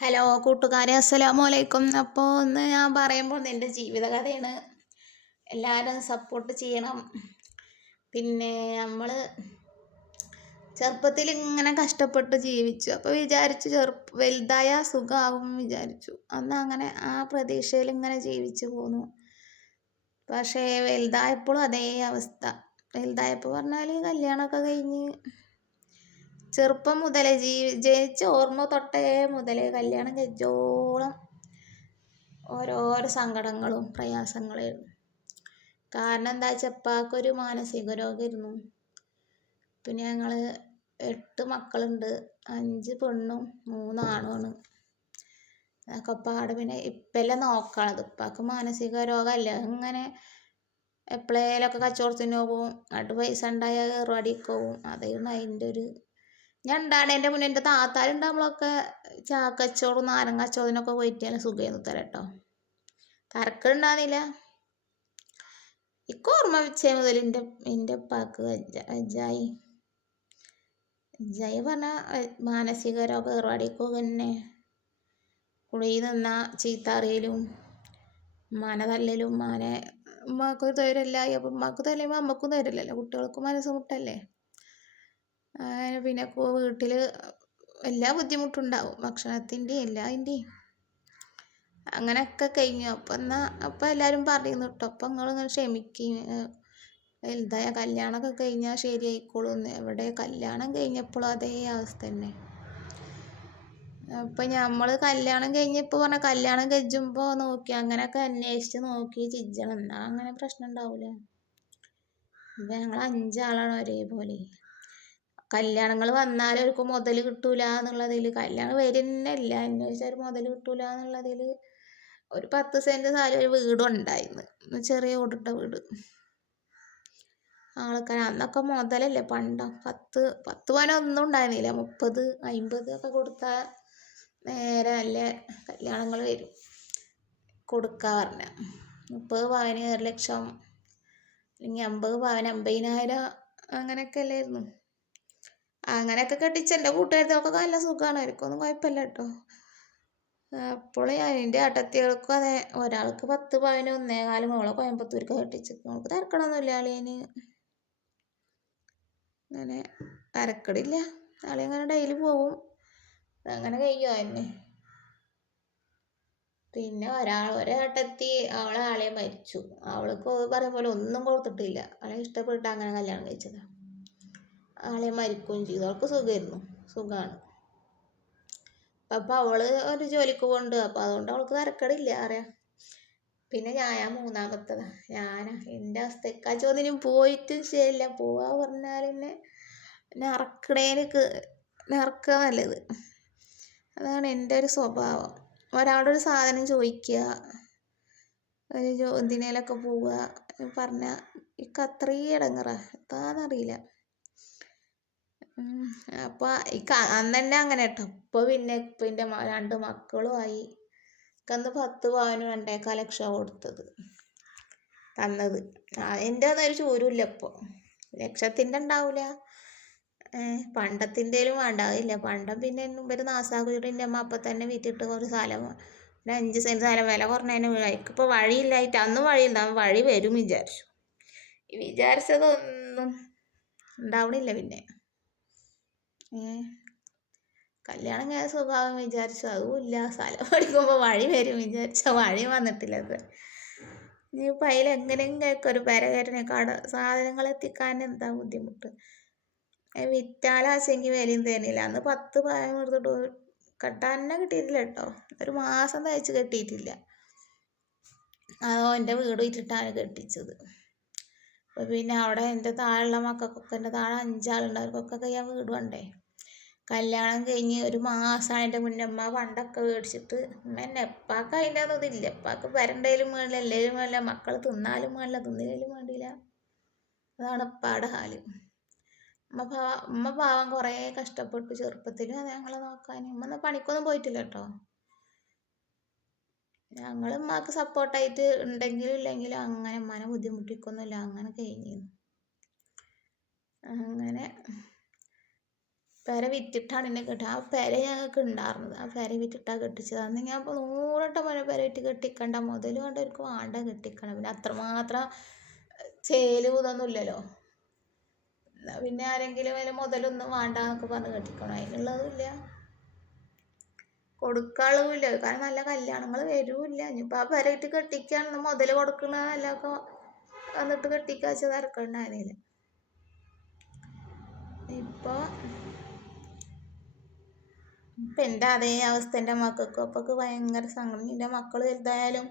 Hello കൂട്ടുകാരെ, അസ്സലാമു അലൈക്കും. അപ്പോൾ ഒന്ന് ഞാൻ പറയുമ്പോൾ എൻ്റെ ജീവിതകഥയാണ്. എല്ലാവരും സപ്പോർട്ട് ചെയ്യണം. പിന്നെ നമ്മൾ ചെറുപ്പത്തിൽ ഇങ്ങനെ കഷ്ടപ്പെട്ട് ജീവിച്ചു. അപ്പോൾ വിചാരിച്ചു വലുതായ സുഖമാകും വിചാരിച്ചു. അന്ന് അങ്ങനെ ആ പ്രതീക്ഷയിൽ ഇങ്ങനെ ജീവിച്ചു പോന്നു. പക്ഷേ വലുതായപ്പോഴും അതേ അവസ്ഥ. വലുതായപ്പോൾ പറഞ്ഞാൽ കല്യാണമൊക്കെ കഴിഞ്ഞ് ചെറുപ്പം മുതലേ ജനിച്ച ഓർമ്മ തൊട്ടേ മുതലേ കല്യാണം കഴിച്ചോളം ഓരോരോ സങ്കടങ്ങളും പ്രയാസങ്ങളായിരുന്നു. കാരണം എന്താ വെച്ചാൽ ഉപ്പാക്കൊരു മാനസിക രോഗമായിരുന്നു. പിന്നെ ഞങ്ങൾ 8 മക്കളുണ്ട്. 5 പെണ്ണും 3 ആണുമാണ്. അതൊക്കെ പാട് പിന്നെ ഇപ്പെല്ലാം നോക്കണത്. ഉപ്പാക്ക് മാനസിക രോഗമല്ല, ഇങ്ങനെ എപ്പോഴേലൊക്കെ കച്ചവടത്തിന് പോകും. എന്നിട്ട് പൈസ ഉണ്ടായാൽ ഏറുവാടിക്ക് പോകും. അതായിരുന്നു അതിൻ്റെ ഒരു. ഞാൻ ഉണ്ടാണേൻ്റെ മുന്നേ എൻ്റെ താത്താരുണ്ടാകുമ്പോഴൊക്കെ ചാക്കച്ചോറും നാരങ്ങച്ചോറിനൊക്കെ പോയിട്ടാണ് സുഖമായിരുന്നു തരട്ടോ. തരക്കുണ്ടാകുന്നില്ല. ഓർമ്മ വെച്ചേ മുതൽ എൻ്റെ ഉപ്പാക്ക് അജായി പറഞ്ഞാൽ മാനസിക രോഗം ഏറുവാടിക്ക് തന്നെ കുഴിയിൽ നിന്ന ചീത്ത അറിയലും ഉമ്മാനെ തല്ലലും ഉമ്മാക്ക് തരില്ല. അപ്പം ഉമ്മാക്ക് തല്ലുമ്പോൾ അമ്മക്കും തരില്ലല്ലോ, കുട്ടികൾക്ക് മനസ്സ് മുട്ടല്ലേ. പിന്നെ വീട്ടിൽ എല്ലാ ബുദ്ധിമുട്ടുണ്ടാവും, ഭക്ഷണത്തിൻ്റെയും എല്ലാതിൻ്റെയും. അങ്ങനെയൊക്കെ കഴിഞ്ഞു. അപ്പം എല്ലാവരും പറയുന്നു കേട്ടോ, അപ്പം നിങ്ങളിങ്ങനെ ക്ഷമിക്കും, വലുതായ കല്യാണമൊക്കെ കഴിഞ്ഞാൽ ശരിയായിക്കോളൂന്ന്. എവിടെ കല്യാണം കഴിഞ്ഞപ്പോഴും അതേ അവസ്ഥ തന്നെ. അപ്പം നമ്മൾ കല്യാണം കഴിഞ്ഞപ്പോൾ പറഞ്ഞാൽ കല്യാണം കഴിച്ചുമ്പോൾ നോക്കി അങ്ങനെയൊക്കെ അന്വേഷിച്ച് നോക്കി ചിജ്ജണം, എന്നാൽ അങ്ങനെ പ്രശ്നം ഉണ്ടാവില്ല. ഇപ്പം ഞങ്ങൾ 5 ആളാണ് ഒരേപോലെ. കല്യാണങ്ങൾ വന്നാലും അവർക്ക് മുതൽ കിട്ടൂല എന്നുള്ളതിൽ കല്യാണം വരുന്നില്ല, അന്വേഷിച്ചാൽ ഒരു മുതൽ കിട്ടൂല എന്നുള്ളതിൽ ഒരു 10 സെൻറ്റ് സ്ഥലം ഒരു വീടും ഉണ്ടായിരുന്നു, ചെറിയ ഓടിട്ട വീട്. ആൾക്കാർ അന്നൊക്കെ മുതലല്ലേ പണ്ടം 10 പവനൊന്നും ഉണ്ടായിരുന്നില്ല. 30, 50 ഒക്കെ കൊടുത്താൽ നേരെ നല്ല കല്യാണങ്ങൾ വരും. കൊടുക്കുക പറഞ്ഞാൽ 30 പവന് 1,00,000, അല്ലെങ്കിൽ 50 പവന് 50,000, അങ്ങനെയൊക്കെ അല്ലായിരുന്നു. അങ്ങനെയൊക്കെ കെട്ടിച്ച് എൻ്റെ കൂട്ടുകാരത്തൊക്കെ നല്ല സുഖമാണ്, അവർക്കൊന്നും കുഴപ്പമില്ല കേട്ടോ. അപ്പോൾ എൻ്റെ ഏട്ടത്തികൾക്കും അതെ, ഒരാൾക്ക് 10 പവന് 1.25 മോളെ കോയമ്പത്തൂർക്ക് കെട്ടിച്ച്. നമുക്ക് തിരക്കണമൊന്നുമില്ല. അളിയന് അങ്ങനെ തിരക്കടില്ല, അളിയങ്ങനെ ഡെയിലി പോവും. അങ്ങനെ കഴിയുമോ എന്നെ. പിന്നെ ഒരേട്ടത്തി അവളെ ആളെ മരിച്ചു. അവൾക്ക് പറയും പോലെ ഒന്നും കൊടുത്തിട്ടില്ല. അവളെ ഇഷ്ടപ്പെട്ട് അങ്ങനെ കല്യാണം കഴിച്ചതാണ്. ആളെ മരിക്കുകയും ചെയ്തു. അവൾക്ക് സുഖമാണ്. അപ്പം അവള് ഒരു ജോലിക്ക് പോകുന്നുണ്ട്. അപ്പം അതുകൊണ്ട് അവൾക്ക് തിരക്കടില്ല അറിയാം. പിന്നെ ഞാൻ മൂന്നാമത്തതാ. എൻ്റെ അവസ്ഥക്കാ ചോദ്യം പോയിട്ടും ശരിയില്ല. പോവാ പറഞ്ഞാൽ പിന്നെ നിറക്കുക നല്ലത്. അതാണ് എൻ്റെ ഒരു സ്വഭാവം. ഒരാളുടെ ഒരു സാധനം ചോദിക്കുക, എന്തിനേലൊക്കെ പോവുക പറഞ്ഞാൽ എനിക്ക് അത്രയും ഇടങ്ങേറാ, എന്താണെന്നറിയില്ല. അപ്പോൾ അന്ന് തന്നെ അങ്ങനെ കേട്ടോ. ഇപ്പോൾ പിന്നെ എൻ്റെ 2 മക്കളുമായി. അന്ന് 10 പവന് 2,25 കൊടുത്തത് തന്നത്. എൻ്റെ അതൊരു ചൂരുമില്ല. ഇപ്പോൾ ലക്ഷത്തിൻ്റെ ഉണ്ടാവില്ല, പണ്ടത്തിൻ്റെലും വേണ്ടാവില്ല. പണ്ടം പിന്നെ ഇവർ നാസാക്കുഴിയുടെ എൻ്റെ അമ്മ അപ്പം തന്നെ വിറ്റിട്ട് ഒരു സ്ഥലം, ഒരു 5 സെൻറ്റ് സ്ഥലം വില കുറഞ്ഞതിന് വീഴായിക്ക്. ഇപ്പോൾ വഴിയില്ലായിട്ട് അന്നും വഴിയില്ല, വഴി വരും വിചാരിച്ചു. വിചാരിച്ചതൊന്നും ഉണ്ടാവണില്ല. പിന്നെ കല്യാണം ഞാൻ സുഖമാകും വിചാരിച്ചു, അതുമില്ല. സ്ഥലം പഠിക്കുമ്പോൾ വഴി വരും വിചാരിച്ച വഴി വന്നിട്ടില്ല. ഇനിയിപ്പോൾ അതിലെങ്ങനെയെങ്കിലും ഒരു പെര കയറ്റണ സാധനങ്ങൾ എത്തിക്കാൻ എന്താ ബുദ്ധിമുട്ട്. വിറ്റാലാശെങ്കിൽ വിലയും തരുന്നില്ല. അന്ന് 10 പവൻ കൊടുത്തിട്ട് കെട്ടാൻ തന്നെ കിട്ടിയിട്ടില്ല കേട്ടോ. ഒരു മാസം തയ്ച്ച് കെട്ടിയിട്ടില്ല. അതോ എൻ്റെ വീട് വിറ്റിട്ടാണ് കെട്ടിച്ചത്. അപ്പോൾ പിന്നെ അവിടെ എൻ്റെ താഴെയുള്ള മക്കൾക്കൊക്കെ, എൻ്റെ താഴെ 5 ആളുണ്ട്, അവർക്കൊക്കെ ഞാൻ വീട് വേണ്ടേ. കല്യാണം കഴിഞ്ഞ് ഒരു മാസമാണ് എൻ്റെ മുന്നമ്മ പണ്ടൊക്കെ മേടിച്ചിട്ട് എന്നെ എപ്പാക്ക് അതിൻ്റെ ഒന്നും ഇതില്ല. എപ്പാക്ക് വരണ്ടേലും വേണ്ടില്ല, എല്ലാവരും വേണ്ടില്ല, മക്കൾ തിന്നാലും വേണ്ടില്ല, തിന്നില്ലേലും വേണ്ടില്ല. അതാണ് എപ്പാടെ ഹാല്. ഉമ്മ പാവം കുറേ കഷ്ടപ്പെട്ടു ചെറുപ്പത്തിലും അത് ഞങ്ങളെ നോക്കാൻ. ഉമ്മ പണിക്കൊന്നും പോയിട്ടില്ല കേട്ടോ. ഞങ്ങൾ ഉമ്മക്ക് സപ്പോർട്ടായിട്ട് ഉണ്ടെങ്കിലും ഇല്ലെങ്കിലും അങ്ങനെ ഉമ്മനെ ബുദ്ധിമുട്ടിക്കൊന്നുമില്ല. അങ്ങനെ കഴിഞ്ഞിരുന്നു. അങ്ങനെ പെര വിറ്റിട്ടാണ് എന്നെ കെട്ടി. ആ പെര ഞങ്ങൾക്ക് ഉണ്ടായിരുന്നത്. ആ പെര വിറ്റിട്ടാണ് കെട്ടിച്ചത്. അന്ന് ഞാൻ ഇപ്പോൾ 100 വട്ടം പെര വിറ്റ് കെട്ടിക്കണ്ട, മുതൽ കണ്ടവർക്ക് വേണ്ട കെട്ടിക്കണം. പിന്നെ അത്രമാത്രം ചേലും ഇതൊന്നും ഇല്ലല്ലോ. പിന്നെ ആരെങ്കിലും അതിന് മുതലൊന്നും വേണ്ട എന്നൊക്കെ പറഞ്ഞ് കെട്ടിക്കണം. അതിനുള്ളതും ഇല്ല, കൊടുക്കാനുള്ളതുമില്ല. കാരണം നല്ല കല്യാണങ്ങൾ വരില്ല. ഇനിയിപ്പോൾ ആ പെര വിറ്റ് കെട്ടിക്കുകയാണെന്ന് മുതൽ കൊടുക്കണതല്ലൊക്കെ വന്നിട്ട് കെട്ടിക്കാച്ച തിരക്കുണ്ടായിരുന്നില്ല. ഇപ്പോൾ എൻ്റെ അതേ അവസ്ഥ എൻ്റെ മക്കൾക്കും. അപ്പൊക്ക് ഭയങ്കര സങ്കടം. എൻ്റെ മക്കൾ വലുതായാലും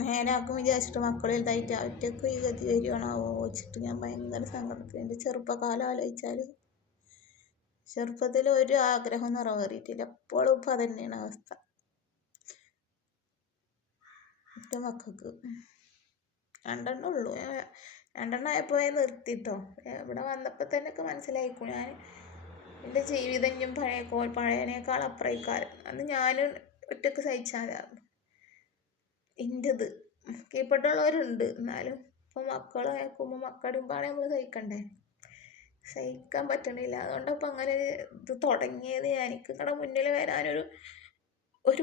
നേരാക്കും വിചാരിച്ചിട്ട് മക്കൾ വലുതായിട്ട് ഒറ്റക്ക് ഈ ഗതി വരികയാണോ വെച്ചിട്ട് ഞാൻ ഭയങ്കര സങ്കടത്തിൽ. എൻ്റെ ചെറുപ്പകാലം ആലോചിച്ചാൽ ചെറുപ്പത്തിൽ ഒരു ആഗ്രഹം നിറവേറിയിട്ടില്ല. എപ്പോഴും ഇപ്പം അതന്നെയാണ് അവസ്ഥ എൻ്റെ മക്കൾക്ക്. 2 ഉള്ളൂ. 2 ആയപ്പോൾ നിർത്തിട്ടോ. ഇവിടെ വന്നപ്പോൾ തന്നെ ഒക്കെ മനസ്സിലായിക്കോ ഞാൻ എൻ്റെ ജീവിതം ഇനിയും പഴയതിനേക്കാൾ അപ്പുറക്കാരം. അന്ന് ഞാൻ ഒറ്റക്ക് സഹിച്ചാലായിരുന്നു എൻ്റെത്. കീഴ്പ്പെട്ടുള്ളവരുണ്ട്, എന്നാലും ഇപ്പോൾ മക്കളെ അയക്കുമ്പോൾ മക്കളുടെ പാടെ നമ്മൾ സഹിക്കണ്ടേ. സഹിക്കാൻ പറ്റണില്ല. അതുകൊണ്ടപ്പോൾ അങ്ങനെ ഇത് തുടങ്ങിയത്. എനിക്ക് നിങ്ങളുടെ മുന്നിൽ വരാനൊരു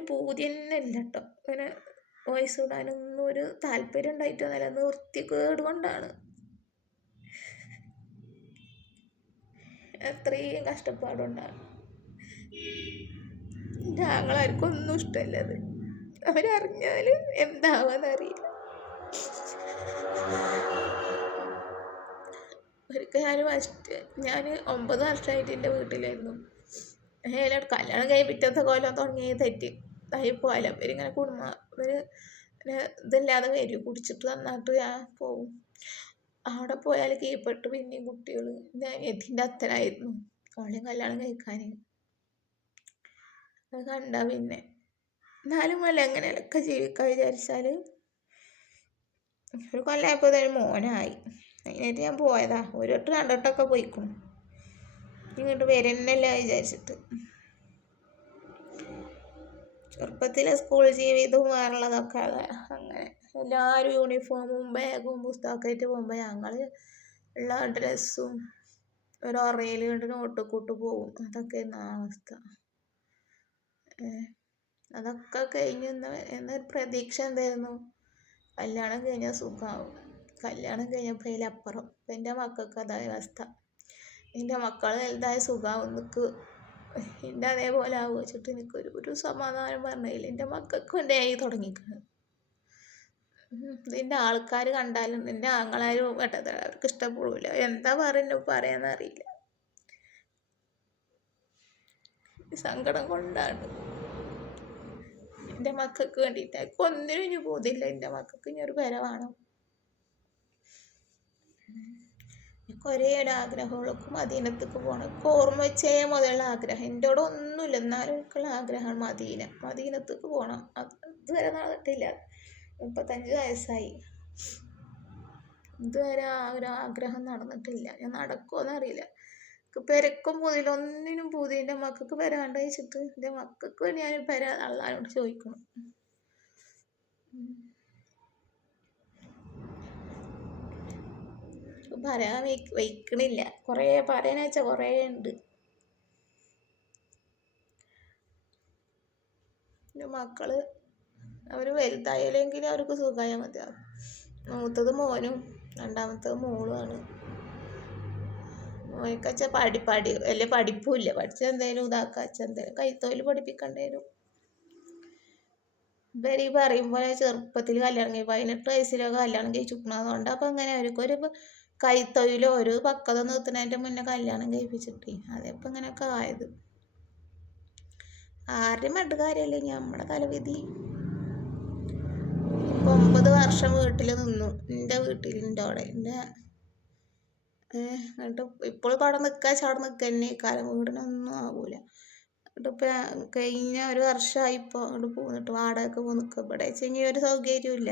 പൂതി തന്നെ ഇല്ല കേട്ടോ. അങ്ങനെ വോയിസ് ഇടാനൊന്നും ഒരു താല്പര്യം ഉണ്ടായിട്ടൊന്നുമല്ല, നിർത്തിക്കേട് കൊണ്ടാണ്. അത്രയും കഷ്ടപ്പാടുണ്ടാണ്. എൻ്റെ ആങ്ങളാർക്കും ഒന്നും ഇഷ്ടമല്ല അത്. അവരറിഞ്ഞാൽ എന്താവാന്നറിയില്ല. ഒരിക്കൽ ഞാൻ 9 വർഷമായിട്ട് എൻ്റെ വീട്ടിലായിരുന്നു. കല്യാണം കഴിഞ്ഞ് പിറ്റത്തെ കൊല്ലം തുടങ്ങിയ തെറ്റ് ആയി പോയാലും അവരിങ്ങനെ ഇതില്ലാതെ വരും. കുടിച്ചിട്ട് നന്നായിട്ട് ഞാൻ പോവും. അവിടെ പോയാൽ കീഴ്പ്പെട്ട് പിന്നെയും കുട്ടികൾ. എൻ്റെ അനിയത്തിൻ്റെ അത്തനായിരുന്നു ഓളെയും കല്യാണം കഴിക്കാൻ. അത് കണ്ട പിന്നെ എന്നാലും അല്ല എങ്ങനെയൊക്കെ ജീവിക്കാൻ വിചാരിച്ചാൽ ഒരു കൊല്ലമായപ്പോൾ ഇതൊരു മോനായി. അതിനായിട്ട് ഞാൻ പോയതാ. 1 വട്ടം 2 വട്ടമൊക്കെ പോയിക്കണം. ഇങ്ങോട്ട് വരുന്നല്ല വിചാരിച്ചിട്ട്. ചെറുപ്പത്തിലെ സ്കൂൾ ജീവിതവും വേറുള്ളതൊക്കെ അങ്ങനെ എല്ലാവരും യൂണിഫോമും ബാഗും പുസ്തകമൊക്കെ ആയിട്ട് പോകുമ്പോൾ ഞങ്ങൾ ഉള്ള ഡ്രസ്സും ഒരു ഒറയിൽ കണ്ട് നോട്ടിക്കൂട്ട് പോകും. അതൊക്കെയായിരുന്നു ആ അവസ്ഥ. അതൊക്കെ കഴിഞ്ഞ് എന്നൊരു പ്രതീക്ഷ എന്തായിരുന്നു, കല്യാണം കഴിഞ്ഞാൽ സുഖമാവും. കല്യാണം കഴിഞ്ഞപ്പോൾ അതിലപ്പുറം. എൻ്റെ മക്കൾക്ക് അതായ അവസ്ഥ. എൻ്റെ മക്കൾ വലുതായ സുഖമാവും, നിൽക്ക് എൻ്റെ അതേപോലെ ആവുക വെച്ചിട്ട് എനിക്കൊരു സമാധാനം പറഞ്ഞില്ല. എൻ്റെ മക്കൾക്ക് വേണ്ടി ആയി തുടങ്ങിക്കുന്നത്. ഇതിൻ്റെ ആൾക്കാർ കണ്ടാലും എൻ്റെ ആങ്ങളാരും കേട്ടത് അവർക്ക് ഇഷ്ടപ്പെടില്ല. എന്താ പറയാന്നറിയില്ല. സങ്കടം കൊണ്ടാണ്. എൻ്റെ മക്കൾക്ക് വേണ്ടിയിട്ട് ഒന്നിനും ഇനി പോകുന്നില്ല. എൻ്റെ മക്കൾക്ക് ഇനി ഒരു പെര വേണം. എനിക്ക് ഒരേ ഒരു ആഗ്രഹമുള്ളൂ, മദീനത്തേക്ക് പോകണം. ഓർമ്മ വെച്ചേ മുതലുള്ള ആഗ്രഹം. എൻ്റെ കൂടെ ഒന്നുമില്ല, എന്നാലും എനിക്കുള്ള ആഗ്രഹമാണ് മദീനത്തേക്ക് പോകണം. ഇതുവരെ നടന്നിട്ടില്ല. 35 വയസ്സായി, ഇതുവരെ ആ ഒരു ആഗ്രഹം നടന്നിട്ടില്ല. ഞാൻ നടക്കുമോയെന്നറിയില്ല. പെരക്കും പൂതിയില്ല, ഒന്നിനും പൂതി. എൻ്റെ മക്കൾക്ക് പെര വേണ്ട വെച്ചിട്ട് എൻ്റെ മക്കൾക്ക് വേണ്ടി ഞാൻ പെര അള്ളാനോട് ചോദിക്കണം. പറയാൻ വയ്ക്കണില്ല. കുറേ പറയാന്ന് വെച്ചാൽ കുറേ ഉണ്ട്. എൻ്റെ മക്കള് അവർ വലുതായാലെങ്കിലും അവർക്ക് സുഖമായാൽ മതിയാവും. മൂത്തത് മോനും 2ാമത്തത് മോളുമാണ്. മോനൊക്കെ വലിയ പഠിപ്പുമില്ല. പഠിച്ചാൽ എന്തെങ്കിലും ഇതാക്കാച്ച എന്തെങ്കിലും കൈത്തൊഴിൽ പഠിപ്പിക്കേണ്ടി വരും. ഇവര് പറയുമ്പോൾ ചെറുപ്പത്തിൽ കല്യാണം കഴിയും, 18 വയസ്സിലൊക്കെ കല്യാണം കഴിച്ചിരിക്കണതുകൊണ്ട്. അപ്പം അങ്ങനെ അവർക്കൊരു കൈത്തൊഴിലോ ഒരു പക്വത നിർത്തുന്നതിൻ്റെ മുന്നേ കല്യാണം കഴിപ്പിച്ചിട്ടേ അതേപ്പം ഇങ്ങനെയൊക്കെ ആയത്. ആരുടെയും മട്ട് കാര്യമല്ലേ, നമ്മുടെ തലവിധി. 9 വർഷം വീട്ടിൽ നിന്നു, എൻ്റെ വീട്ടിൽ, എൻ്റെ അവിടെ. എന്നിട്ട് ഇപ്പോഴും അവിടെ നിൽക്കുക തന്നെ. കാലം വീടിനൊന്നും ആകൂല. എന്നിട്ടിപ്പോൾ കഴിഞ്ഞ 1 വർഷമായി ഇപ്പോൾ അങ്ങോട്ട് പോന്നിട്ട് വാടകയ്ക്ക് പോയി നിൽക്കുക. ഇവിടെ വെച്ചെങ്കിൽ ഒരു സൗകര്യവും ഇല്ല.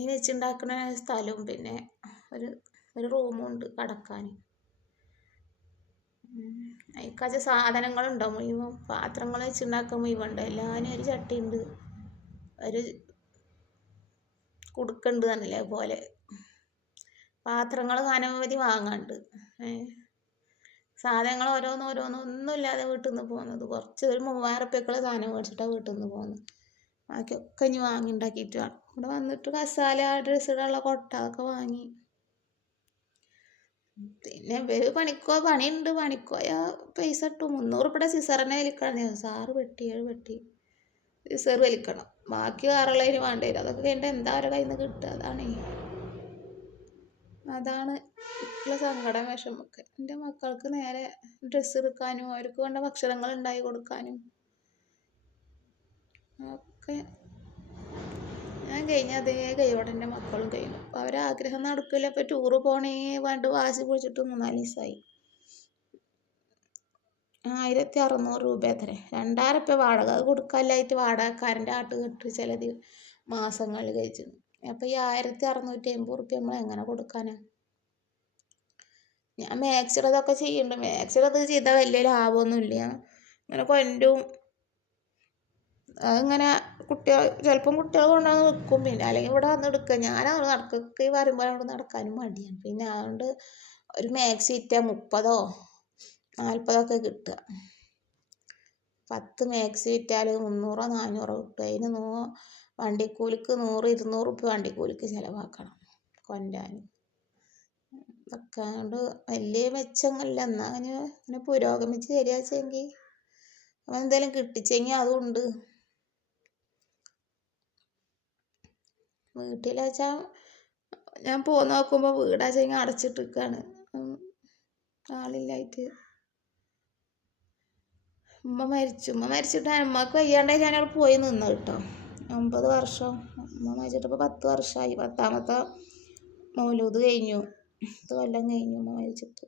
ഈ വെച്ചുണ്ടാക്കുന്ന സ്ഥലവും പിന്നെ ഒരു റൂമുണ്ട് കടക്കാൻ. അതിക്കാച്ച സാധനങ്ങളുണ്ടോ മുഴുവൻ, പാത്രങ്ങൾ വെച്ചുണ്ടാക്കാൻ മുഴുവനുണ്ട്. എല്ലാവരും ഒരു ചട്ടിയുണ്ട്, ഒരു കുടുക്കുണ്ട് തന്നില്ലേ പോലെ. പാത്രങ്ങൾ അനവധി വാങ്ങാണ്ട്. സാധനങ്ങൾ ഓരോന്നോരോന്നൊന്നുമില്ലാതെ വീട്ടിൽ നിന്ന് പോകുന്നത്. കുറച്ച് ഒരു 3000 ഉറുപ്പ്യക്കുള്ള സാധനം മേടിച്ചിട്ടാണ് വീട്ടിൽ നിന്ന് പോകുന്നത്. ബാക്കിയൊക്കെ ഇനി വാങ്ങി ഉണ്ടാക്കിയിട്ട് വേണം. ഇവിടെ വന്നിട്ട് കസാല, ഡ്രസ്സ് ഇടാനുള്ള കൊട്ട അതൊക്കെ വാങ്ങി. പിന്നെ ഇവര് പണിയുണ്ട്. പണിക്കോയ പൈസ ഇട്ടു. 300 ഉറുപ്പിയുടെ സിസറിനെ വലിക്കണം. 6 പെട്ടി 7 പെട്ടി സിസർ വലിക്കണം. ബാക്കി വേറുള്ളതിന് വേണ്ടി വരും. അതൊക്കെ കഴിഞ്ഞിട്ട് എന്താ അവരുടെ കയ്യിൽ നിന്ന് കിട്ടുക? അതാണ് ഉള്ള സങ്കടം, വിഷമമൊക്കെ. എൻ്റെ മക്കൾക്ക് നേരെ ഡ്രസ്സ് എടുക്കാനും അവർക്ക് വേണ്ട ഭക്ഷണങ്ങൾ ഉണ്ടാക്കി കൊടുക്കാനും ഒക്കെ ഞാൻ കഴിഞ്ഞ അതേ കൈയോടെ എൻ്റെ മക്കളും കഴിഞ്ഞു. അപ്പോൾ അവരാഗ്രഹം നടക്കില്ല. ഇപ്പോൾ ടൂറ് പോണേ വേണ്ട വാശി പിടിച്ചിട്ട് 3-4 ദിവസമായി. 1600 രൂപ അത്രേ. 2000 ഉറുപ്പ്യ വാടക. അത് കൊടുക്കാനായിട്ട് വാടകക്കാരൻ്റെ ആട്ട് കെട്ട് ചില മാസങ്ങളിൽ കഴിച്ചു. അപ്പോൾ ഈ 1650 ഉറുപ്പ്യ നമ്മൾ എങ്ങനെ കൊടുക്കാനാ? ഞാൻ മാക്സിറതൊക്കെ ചെയ്യുന്നുണ്ട്. മാക്സിറത് ചെയ്താൽ വലിയ ലാഭമൊന്നുമില്ല. ഇങ്ങനെ കൊണ്ടും അതിങ്ങനെ ചിലപ്പം കുട്ടികൾ കൊണ്ടുവന്ന് വിൽക്കും. പിന്നെ അല്ലെങ്കിൽ ഇവിടെ വന്ന് എടുക്കുക. ഞാനത് നടക്കൊക്കെ വരുമ്പോൾ അവിടെ നടക്കാനും മടിയാണ്. പിന്നെ അതുകൊണ്ട് ഒരു മാക്സി വിറ്റാൽ 30 40 കിട്ടുക. 10 മാക്സി വിറ്റാൽ 300 400 കിട്ടും. അതിന് വണ്ടിക്കൂലിക്ക് 100-200 ഉറുപ്പ്യ വണ്ടിക്കൂലിക്ക് ചിലവാക്കണം കൊണ്ടുവരാൻ. അതൊക്കെ അതുകൊണ്ട് വലിയ മെച്ചങ്ങളില്ല. എന്നാൽ അങ്ങനെ പുരോഗമിച്ച് ശരിയാച്ചെങ്കിൽ അവൻ എന്തെങ്കിലും കിട്ടിച്ചെങ്കിൽ അതുണ്ട്. വീട്ടിലെച്ചാൽ ഞാൻ പോന്ന് നോക്കുമ്പോൾ വീടാച്ചെങ്കിൽ അടച്ചിട്ടിരിക്കുകയാണ്. ആളില്ലായിട്ട്. ഉമ്മ മരിച്ചിട്ട് അമ്മക്ക് വയ്യാണ്ടായി ഞാനവിടെ പോയി നിന്ന് കേട്ടോ. 9 വർഷം. ഉമ്മ മരിച്ചിട്ട് ഇപ്പോൾ 10 വർഷമായി. 10ാമത്തെ മൗലൂദ് കഴിഞ്ഞു. 10 കൊല്ലം കഴിഞ്ഞു ഉമ്മ മരിച്ചിട്ട്.